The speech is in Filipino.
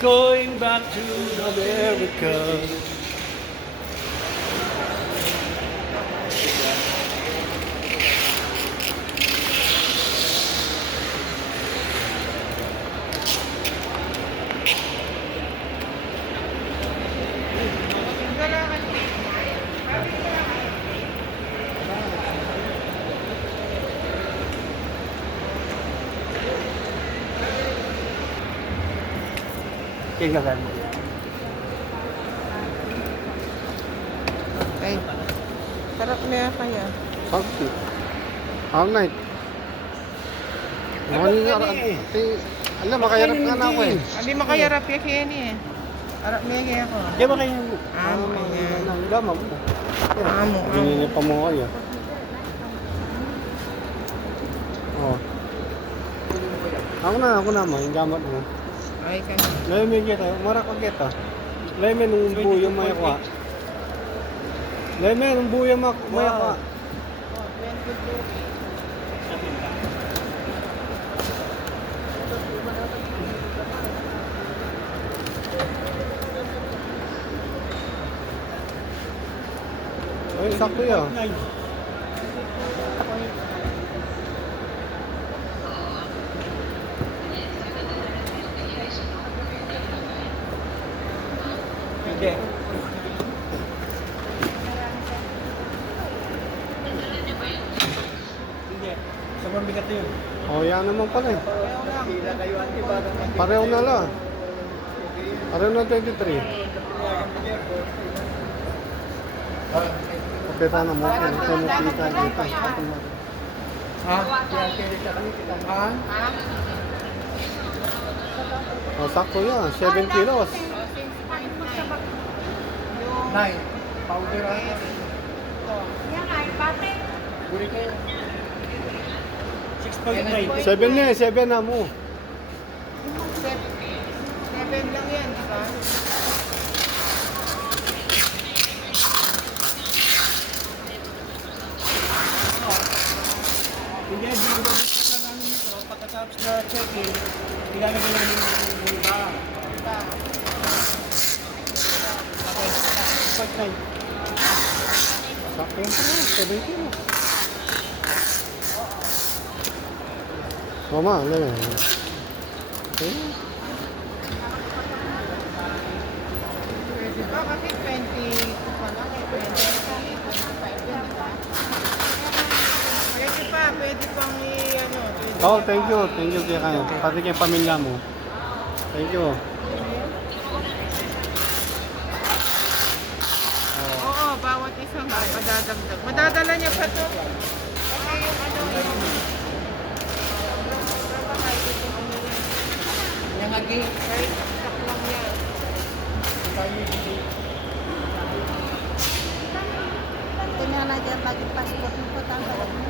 going back to America. Tingnan mo. Ay, sarap na kaya. Sakti. All night. Morning nga. Alam, makayarap nga na ako eh. Hindi makayarap ya kaya ni eh. Harap niya kaya ako. Di ba kayo? Amo yan. Gama mo. Amo. Ginili pa mo kayo. Oh. Ako na mo, yung gamot mo. Ay, kaya. Lamin kita, mara ko kita. Lamin ng buyo may kwa. Lamin ng buyo may kwa. Ay, sakto yan. Hindi. Hindi. Sobrang bigat na yun. Oh, yan naman pala eh. Sila kayo antibadang Pareho na lang. Pareho na 23. Okay, paano mo? Ito mo kita dito. Ha? Ha? Oh, sakto yan. 7 kilos. 9. Powder ata. Yan ay, pati. Guri kayo. 6.9. 7 na eh. 7 na mo. 7 lang yan, di ba? Hindi, binibabit na namin ito. Pagkatapos na check-in, ilalagay namin yung iba. Okay. 6.9. Sakto yan pala. 7 kilos. Mama, ano yan? Okay. Pwede ba? Kasi 20 pa lang eh. 20 yun, di ba? Pwede pa, pwede pang i-ano. Oh, thank you. Thank you kaya kayo. Pati kay pamilya mo. Thank you. Oo, bawat isa nga, madadagdag. Madadala niya pa to. Kasi yung ano, Yung agi. kahit stock lang yan. Tingnan na dyan, lagi passport mo po tayo.